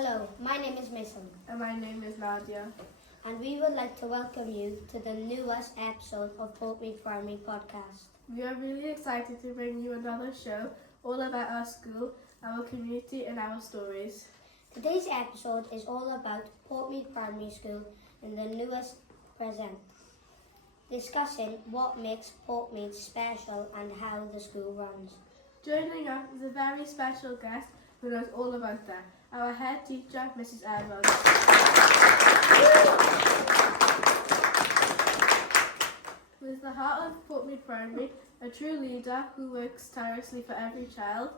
Hello, my name is Mason. And my name is Nadia. And we would like to welcome you to the newest episode of Portmead Primary Podcast. We are really excited to bring you another show all about our school, our community and our stories. Today's episode is all about Portmead Primary School in the newest present, discussing what makes Portmead special and how the school runs. Joining us is a very special guest who knows all about that, our head teacher, Mrs. Evans. With the heart of Portmead Primary, a true leader who works tirelessly for every child,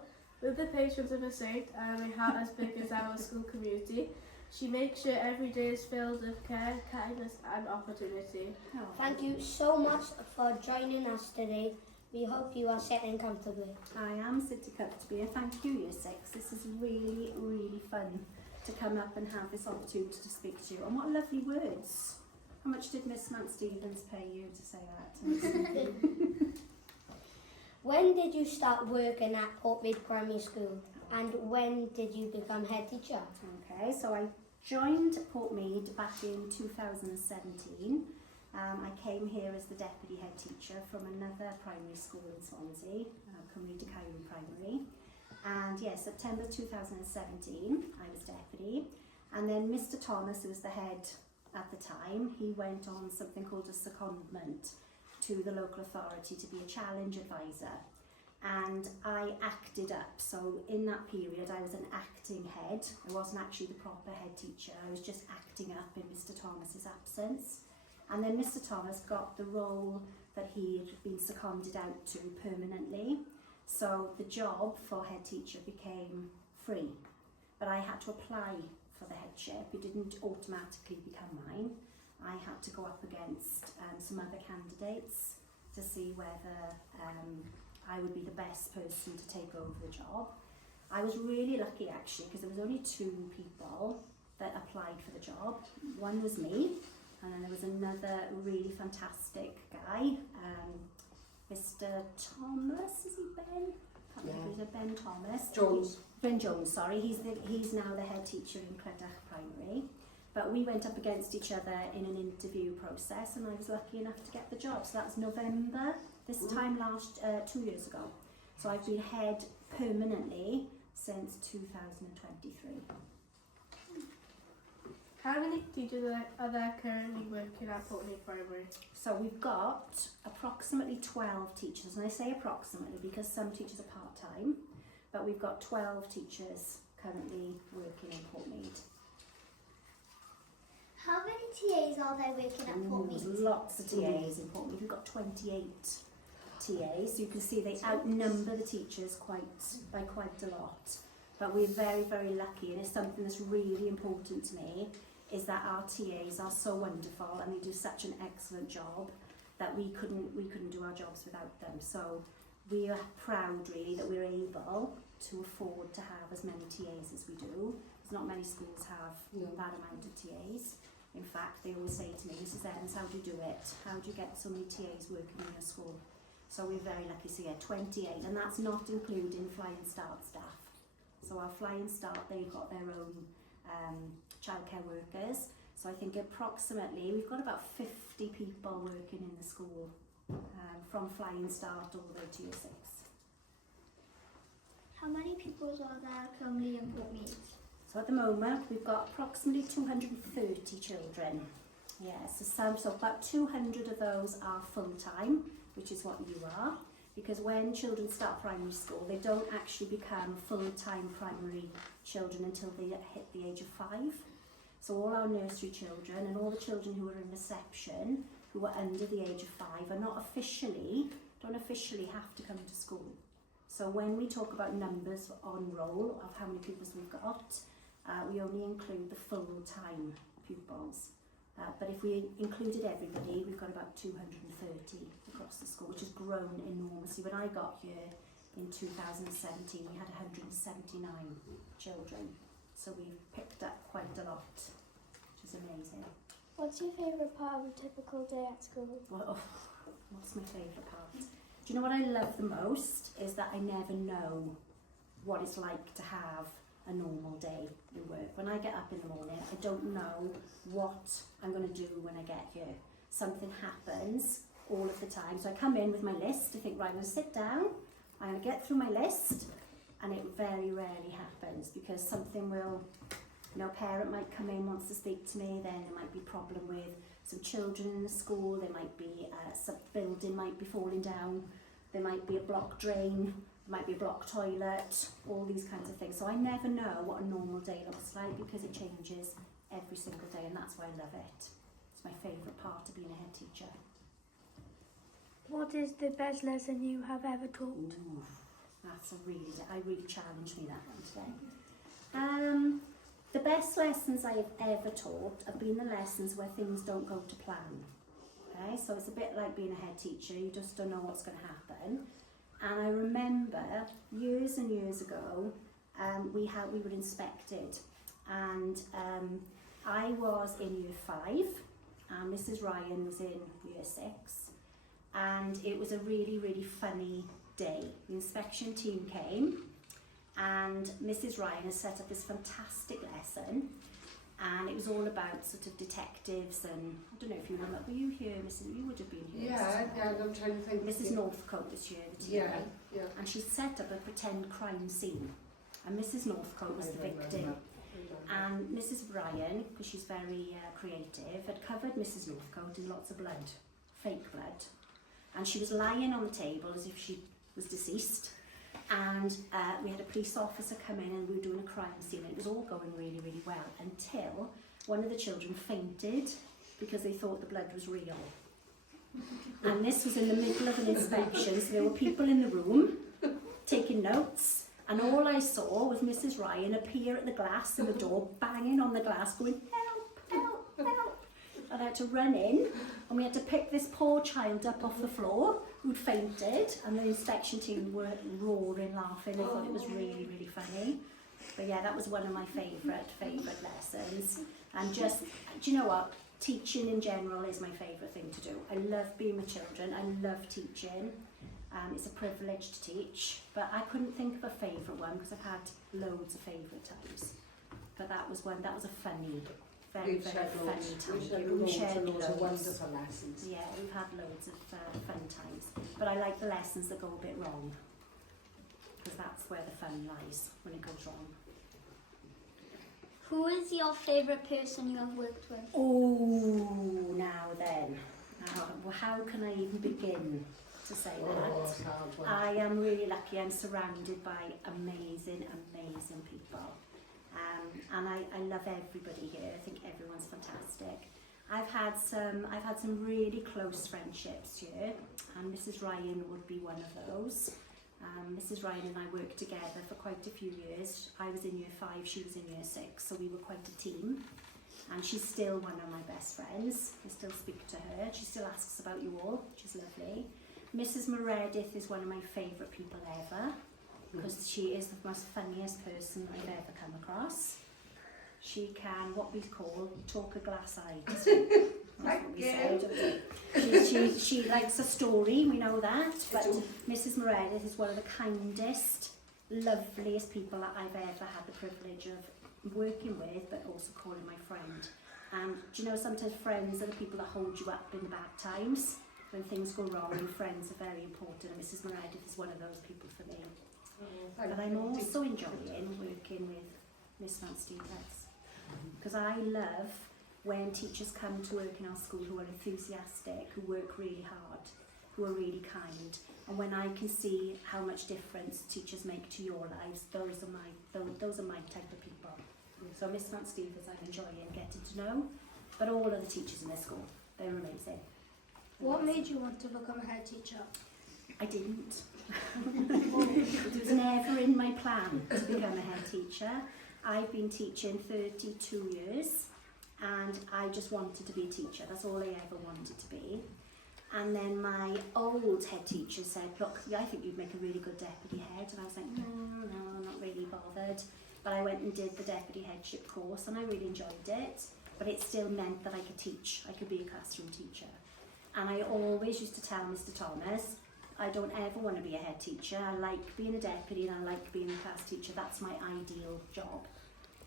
with the patience of a saint and a heart as big as our school community, she makes sure every day is filled with care, kindness and opportunity. Thank you so much for joining us today. We hope you are sitting comfortably. I am sitting comfortably and thank you, Year 6. This is really, really fun to come up and have this opportunity to speak to you. And what lovely words. How much did Miss Mount Stevens pay you to say that? When did you start working at Portmead Primary School and when did you become head teacher? Okay, so I joined Portmead back in 2017. I came here as the deputy head teacher from another primary school in Swansea, Cymru Dicaiwn Primary. And yes, September 2017, I was deputy. And then Mr. Thomas, who was the head at the time, he went on something called a secondment to the local authority to be a challenge advisor. And I acted up, so in that period I was an acting head. I wasn't actually the proper head teacher, I was just acting up in Mr. Thomas's absence. And then Mr. Thomas got the role that he had been seconded out to permanently. So the job for head teacher became free, but I had to apply for the headship. It didn't automatically become mine. I had to go up against some other candidates to see whether I would be the best person to take over the job. I was really lucky actually because there was only 2 people that applied for the job. One was me, and then there was another really fantastic guy, Mr. Thomas, is he Ben? I can't remember, is it Ben Thomas? Jones. Ben Jones, sorry. He's now the head teacher in Credach Primary. But we went up against each other in an interview process and I was lucky enough to get the job. So that was November, this time 2 years ago. So I've been head permanently since 2023. How many teachers are there currently working at Portmead Primary? So we've got approximately 12 teachers, and I say approximately because some teachers are part-time, but we've got 12 teachers currently working in Portmead. How many TAs are there working at Portmead? Lots of TAs in Portmead. We've got 28 TAs, so you can see they outnumber the teachers by quite a lot. But we're very, very lucky, and it's something that's really important to me, is that our TAs are so wonderful and they do such an excellent job that we couldn't do our jobs without them. So we are proud really that we're able to afford to have as many TAs as we do. There's not many schools have that amount of TAs. In fact, they always say to me, Mrs. Evans, how do you do it? How do you get so many TAs working in your school? So we're very lucky to get 28, and that's not including Flying Start staff. So our Flying Start, they've got their own childcare workers. So I think approximately, we've got about 50 people working in the school from Flying Start all the way to Year 6. How many pupils are there currently in Portmead? So at the moment, we've got approximately 230 children. Yes, so about 200 of those are full-time, which is what you are. Because when children start primary school, they don't actually become full-time primary children until they hit the age of 5. So all our nursery children and all the children who are in reception, who are under the age of 5, don't officially have to come to school. So when we talk about numbers on roll of how many pupils we've got, we only include the full-time pupils. But if we included everybody, we've got about 230 across the school, which has grown enormously. When I got here in 2017, we had 179 children. So we've picked up quite a lot, which is amazing. What's your favourite part of a typical day at school? Well, what's my favourite part? Do you know what I love the most? Is that I never know what it's like to have a normal day in work. When I get up in the morning, I don't know what I'm going to do when I get here. Something happens all of the time. So I come in with my list, I think, right, I'm going to sit down, I'm going to get through my list, and it very rarely happens because something will, you know, a parent might come in, wants to speak to me, then there might be a problem with some children in the school, there might be some building might be falling down, there might be a blocked drain, there might be a blocked toilet, all these kinds of things. So I never know what a normal day looks like because it changes every single day, and that's why I love it. It's my favourite part of being a head teacher. What is the best lesson you have ever taught? Ooh, that's I really challenged me, that one today. The best lessons I have ever taught have been the lessons where things don't go to plan. Okay, so it's a bit like being a head teacher, you just don't know what's going to happen. And I remember years and years ago, we were inspected, and I was in year 5, and Mrs. Ryan was in year 6, and it was a really, really funny day. The inspection team came, and Mrs. Ryan has set up this fantastic lesson, and it was all about sort of detectives, and I don't know if you remember, were you here, Mrs. You would have been here. Yeah, I'm trying to think. Mrs. Northcote was here, the TA, Yeah. and she set up a pretend crime scene, and Mrs. Northcote was the victim. And Mrs. Ryan, because she's very creative, had covered Mrs. Northcote in lots of blood, fake blood, and she was lying on the table as if she was deceased. And we had a police officer come in, and we were doing a crime scene, and it was all going really, really well until one of the children fainted because they thought the blood was real. And this was in the middle of an inspection, so there were people in the room taking notes, and all I saw was Mrs. Ryan appear at the glass in the door, banging on the glass, going, "Help, help, help." And I had to run in, and we had to pick this poor child up off the floor who'd fainted, and the inspection team were roaring, laughing. They thought it was really, really funny. But yeah, that was one of my favourite lessons. And just, do you know what? Teaching in general is my favourite thing to do. I love being with children. I love teaching. It's a privilege to teach. But I couldn't think of a favourite one because I've had loads of favourite times. But that was one. That was a funny. Very, very funny time. We shared loads of loads. wonderful lessons. Yeah, we've had loads of fun times. But I like the lessons that go a bit wrong, because that's where the fun lies, when it goes wrong. Who is your favourite person you have worked with? Oh, now then. Well, how can I even begin to say that? It's a hard one. I am really lucky. I'm surrounded by amazing, amazing people. And I love everybody here. I think everyone's fantastic. I've had some really close friendships here, and Mrs. Ryan would be one of those. Mrs. Ryan and I worked together for quite a few years. I was in year 5, she was in year 6, so we were quite a team. And she's still one of my best friends. I still speak to her. She still asks about you all, which is lovely. Mrs. Meredith is one of my favourite people ever, because she is the most funniest person I've ever come across. She can, what we call, talk a glass-eyed. That's what we say. She likes a story, we know that, but Mrs. Meredith is one of the kindest, loveliest people that I've ever had the privilege of working with, but also calling my friend. And do you know, sometimes friends are the people that hold you up in the bad times. When things go wrong, and friends are very important, and Mrs. Meredith is one of those people for me. But I'm also enjoying working with Miss Van Stevens, because I love when teachers come to work in our school who are enthusiastic, who work really hard, who are really kind, and when I can see how much difference teachers make to your lives, those are my type of people. So Miss Van Stevens I'm enjoying getting to know, but all of the teachers in this school, they're amazing. What made you want to become a head teacher? I didn't. It was never in my plan to become a head teacher. I've been teaching 32 years, and I just wanted to be a teacher. That's all I ever wanted to be. And then my old head teacher said, "Look, I think you'd make a really good deputy head." And I was like, no, I'm not really bothered. But I went and did the deputy headship course, and I really enjoyed it. But it still meant that I could teach. I could be a classroom teacher. And I always used to tell Mr. Thomas, I don't ever want to be a head teacher. I like being a deputy and I like being a class teacher. That's my ideal job.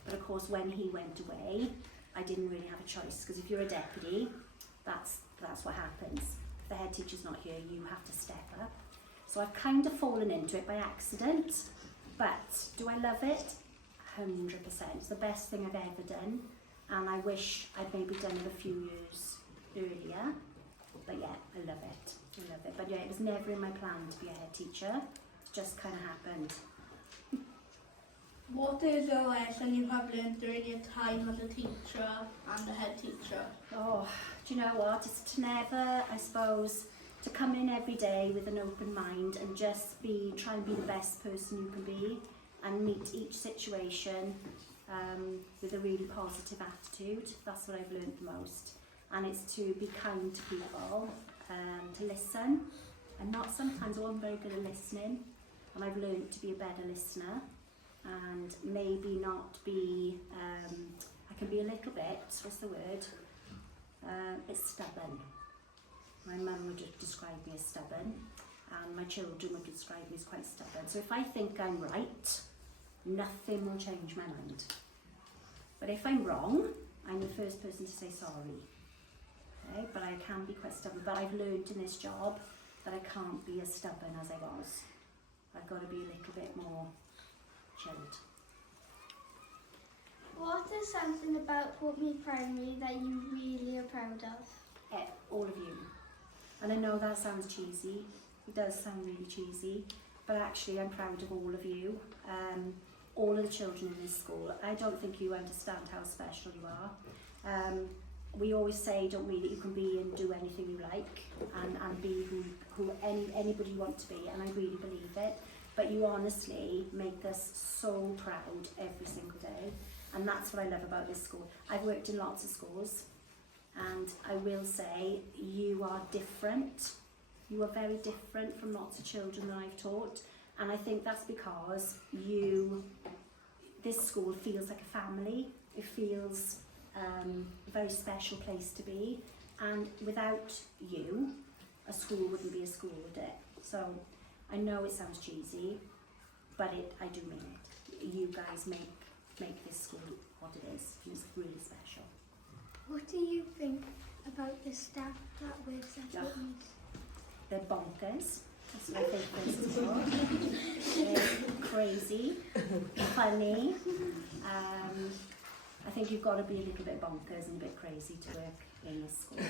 But of course, when he went away, I didn't really have a choice, because if you're a deputy, that's what happens. If the head teacher's not here, you have to step up. So I've kind of fallen into it by accident, but do I love it? 100%. It's the best thing I've ever done, and I wish I'd maybe done it a few years earlier. But yeah, I love it. I love it. But yeah, it was never in my plan to be a head teacher. It just kind of happened. What is a lesson you have learned during your time as a teacher and a head teacher? Oh, do you know what? It's to never, I suppose, to come in every day with an open mind and just try and be the best person you can be, and meet each situation with a really positive attitude. That's what I've learned the most. And it's to be kind to people, to listen. I'm not sometimes all very good at listening, and I've learned to be a better listener, and maybe not be, I can be a little bit, what's the word? It's stubborn. My mum would describe me as stubborn, and my children would describe me as quite stubborn. So if I think I'm right, nothing will change my mind. But if I'm wrong, I'm the first person to say sorry. Okay? But I can be quite stubborn. But I've learned in this job that I can't be as stubborn as I was. I've got to be a little bit more chilled. What is something about Portmead Primary that you really are proud of? All of you. And I know that sounds cheesy. It does sound really cheesy. But actually I'm proud of all of you. All of the children in this school. I don't think you understand how special you are. We always say, don't we, that you can be and do anything you like, and be who anybody you want to be, and I really believe it. But you honestly make us so proud every single day, and that's what I love about this school. I've worked in lots of schools, and I will say you are different. You are very different from lots of children that I've taught, and I think that's because this school feels like a family. It feels a very special place to be, and without you, a school wouldn't be a school, would it? So I know it sounds cheesy, but I do mean it. You guys make this school what it is. It's really special. What do you think about the staff that works at Portmead? They're bonkers. That's my favourite first of all. They're crazy, funny. I think you've got to be a little bit bonkers and a bit crazy to work in this school.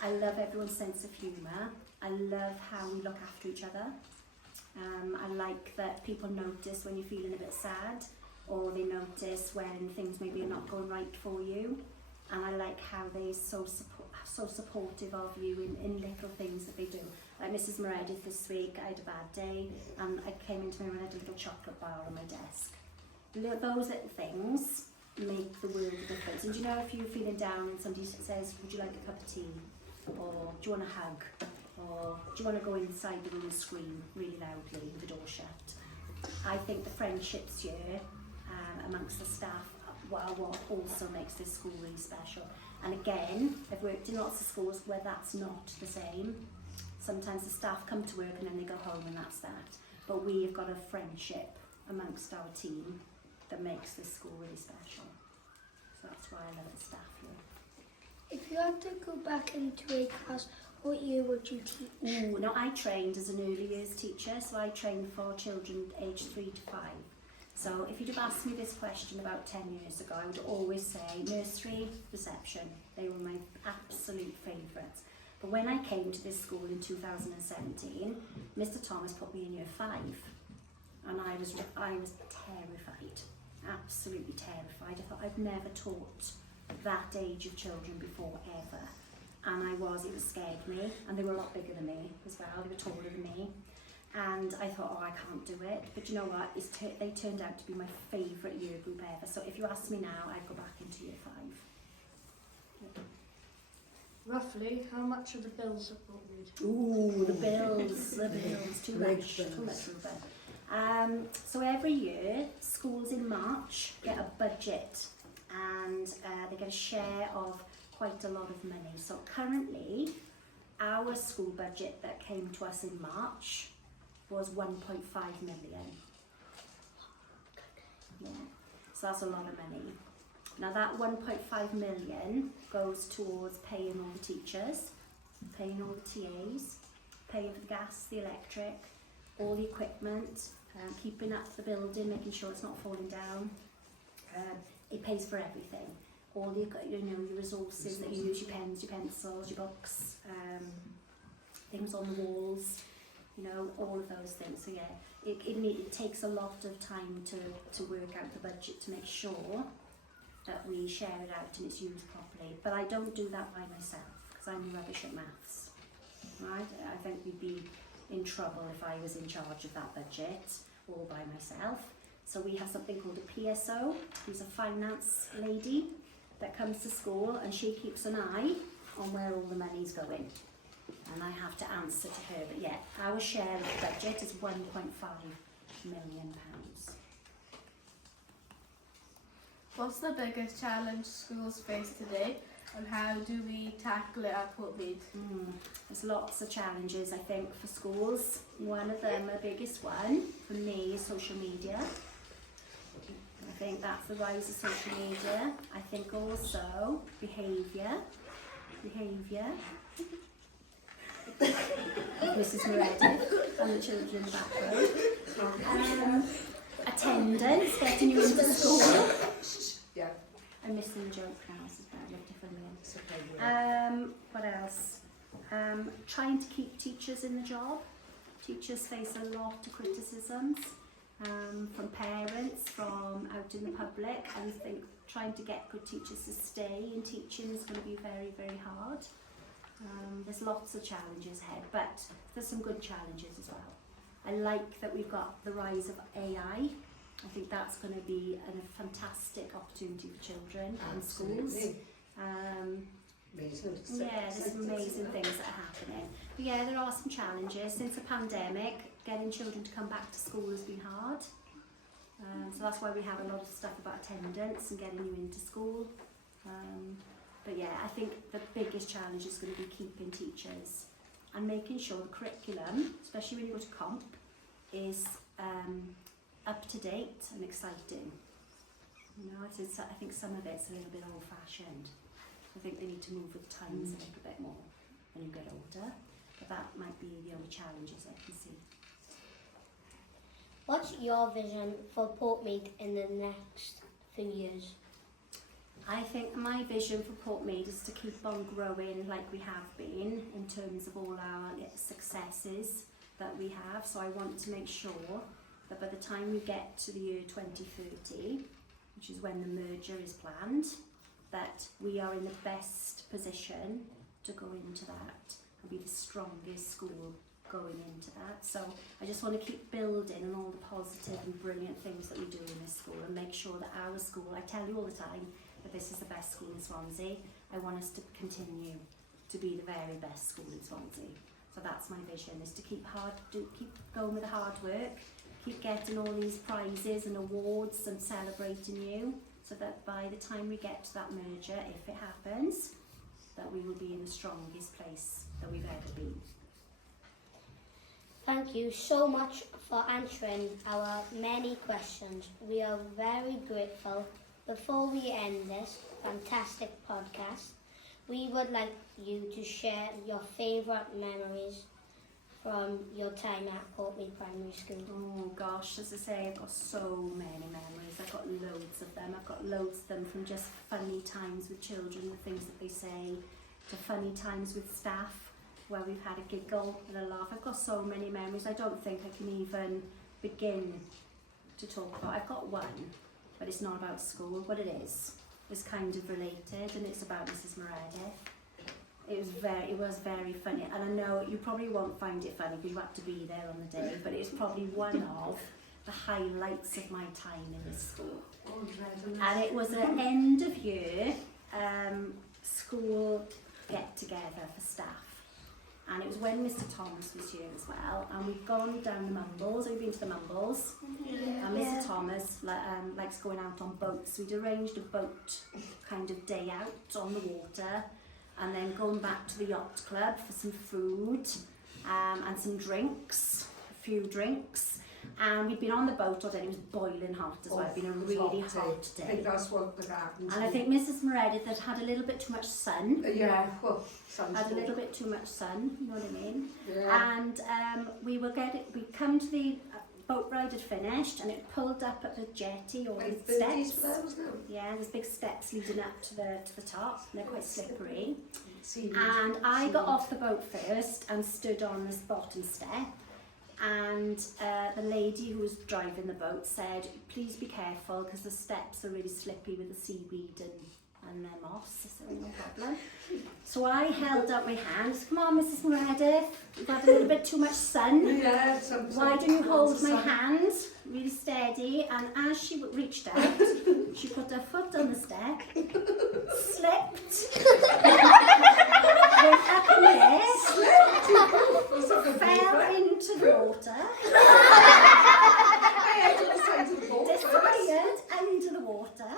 I love everyone's sense of humour. I love how we look after each other. I like that people notice when you're feeling a bit sad, or they notice when things maybe are not going right for you. And I like how they're so supportive of you in little things that they do. Like Mrs. Meredith this week, I had a bad day, and I came into my room and had a little chocolate bar on my desk. Those little things make the world a difference. And do you know, if you're feeling down and somebody says, would you like a cup of tea? Or do you want a hug? Or do you want to go inside the room and scream really loudly with the door shut? I think the friendships here amongst the staff are what also makes this school really special. And again, I've worked in lots of schools where that's not the same. Sometimes the staff come to work and then they go home and that's that. But we have got a friendship amongst our team that makes this school really special. So that's why I love the staff here. If you had to go back into a class, what year would you teach? Ooh, no, I trained as an early years teacher, so I trained for children aged 3 to 5. So if you'd have asked me this question about 10 years ago, I would always say nursery, reception. They were my absolute favourites. But when I came to this school in 2017, Mr. Thomas put me in year 5. And I was terrified, absolutely terrified. I thought I've never taught that age of children before, ever. And it scared me, and they were a lot bigger than me as well, they were taller than me. And I thought, I can't do it. But you know what, they turned out to be my favourite year group ever. So if you ask me now, I'd go back into year 5. Yeah. Roughly, how much are the bills at Portmead? Ooh, the bills, too much, Ruben. So every year, schools in March get a budget, and they get a share of quite a lot of money. So currently, our school budget that came to us in March was 1.5 million. Yeah, so that's a lot of money. Now that 1.5 million goes towards paying all the teachers, paying all the TAs, paying for the gas, the electric, all the equipment, keeping up the building, making sure it's not falling down. It pays for everything. All the your resources that you use, your pens, your pencils, your books, things on the walls, all of those things. So yeah, it takes a lot of time to work out the budget to make sure that we share it out and it's used properly. But I don't do that by myself because I'm rubbish at maths. Right? I think we'd be in trouble if I was in charge of that budget all by myself. So we have something called a PSO, who's a finance lady that comes to school, and she keeps an eye on where all the money's going. And I have to answer to her. But yeah, our share of the budget is £1.5 million. What's the biggest challenge schools face today, and how do we tackle it at Portmead? There's lots of challenges, I think, for schools. One of them, the biggest one for me, is social media. I think that's the rise of social media. I think also behaviour. Mrs. Meredith and the children in the back row. Attendance, getting you into school. Yeah. I'm missing the joke now, so it's a different one. It's okay, yeah. What else? Trying to keep teachers in the job. Teachers face a lot of criticisms from parents, from out in the public, and I think trying to get good teachers to stay in teaching is going to be very, very hard. There's lots of challenges ahead, but there's some good challenges as well. I like that we've got the rise of AI. I think that's going to be a fantastic opportunity for children in schools. Amazing. Yeah, there's some amazing things that are happening. But yeah, there are some challenges. Since the pandemic, getting children to come back to school has been hard. So that's why we have a lot of stuff about attendance and getting you into school. But yeah, I think the biggest challenge is going to be keeping teachers and making sure the curriculum, especially when you go to comp, is up to date and exciting. I think some of it's a little bit old-fashioned. I think they need to move with the times a little bit more when you get older. But that might be the only challenges I can see. What's your vision for Portmead in the next few years? I think my vision for Portmead is to keep on growing like we have been in terms of all our successes that we have. So I want to make sure that by the time we get to the year 2030, which is when the merger is planned, that we are in the best position to go into that and be the strongest school going into that. So I just want to keep building on all the positive and brilliant things that we do in this school and make sure that our school, I tell you all the time that this is the best school in Swansea. I want us to continue to be the very best school in Swansea. So that's my vision, is to keep going with the hard work, keep getting all these prizes and awards and celebrating you, so that by the time we get to that merger, if it happens, that we will be in the strongest place that we've ever been. Thank you so much for answering our many questions. We are very grateful. Before we end this fantastic podcast, we would like you to share your favourite memories from your time at Portmead Primary School. Oh gosh, as I say, I've got so many memories. I've got loads of them. I've got loads of them from just funny times with children, the things that they say, to funny times with staff where we've had a giggle and a laugh. I've got so many memories. I don't think I can even begin to talk about. I've got one, but it's not about school. What it is kind of related, and it's about Mrs. Meredith. It was very funny, and I know you probably won't find it funny because you had to be there on the day, but it's probably one of the highlights of my time in this school. And it was an end of year school get together for staff, and it was when Mr. Thomas was here as well, and we'd gone down the Mumbles. Have you been to the Mumbles? Yeah. And Mr. Thomas likes going out on boats. We'd arranged a boat kind of day out on the water, and then going back to the yacht club for some food and some drinks, a few drinks. And we'd been on the boat all day, it was boiling hot as well, it'd been a really hot I day. think that's what happened. And I think Mrs. Meredith had a little bit too much sun. Yeah, well, sounds Had a good. little bit too much sun, you know what I mean? Yeah. And we come to the boat ride had finished, and it pulled up at the jetty or Like the 30s steps. flowers now. Yeah, there's big steps leading up to the top, and they're quite slippery. Seaweed. And I got Seaweed. off the boat first and stood on this bottom step. And the lady who was driving the boat said, please be careful because the steps are really slippy with the seaweed and the moss. I said, no problem. So I held out my hand. Come on, Mrs. Meredith, you've had a little bit too much sun. Yeah, Why don't you hold my hand really steady? And as she reached out, she put her foot on the step, slipped, went up in the air, fell into the water, disappeared under the water,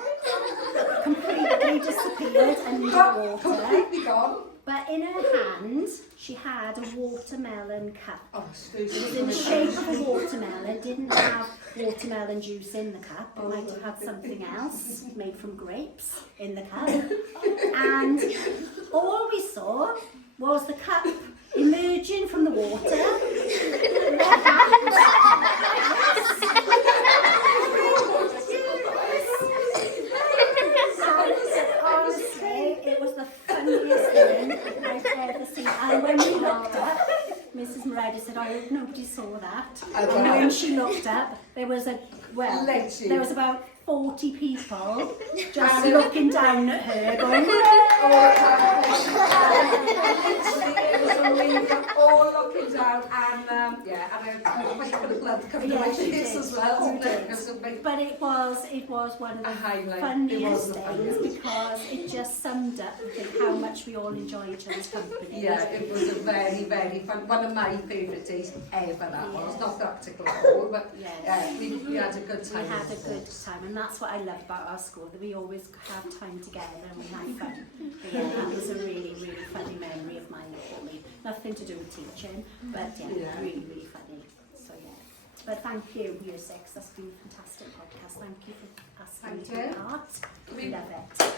completely disappeared under the water. Completely gone. But in her hand, she had a watermelon cup. Oh, It was in the shape of a watermelon, didn't have watermelon juice in the cup. It might have had something else made from grapes in the cup. And all we saw was the cup emerging from the water. Honestly, it was the funniest thing I've ever seen. And when we looked up, Mrs. Meredith said, I hope nobody saw that. And when she looked up, there was there was about 40 people just looking down at her going, It was amazing, all looking down, and and I wish I could have blood coming to my Yes, it face did. as well. It did. It was a big But it was one of a the highlight. It funniest was the things funniest. because it just summed up I think, how much we all enjoy each other's company. Yeah, it was a very, very fun, one of my favourite days ever, that was. Not practical at all, but Yes. we had a good We time. had a good time, and that's what I love about our school, that we always have time together and we have fun. But yeah, that was a really, really funny memory of mine for me. Nothing to do with teaching, but yeah, really, really funny. So yeah. But thank you, Year 6. That's been a fantastic podcast. Thank you for asking me Thank to be part. We We- love it.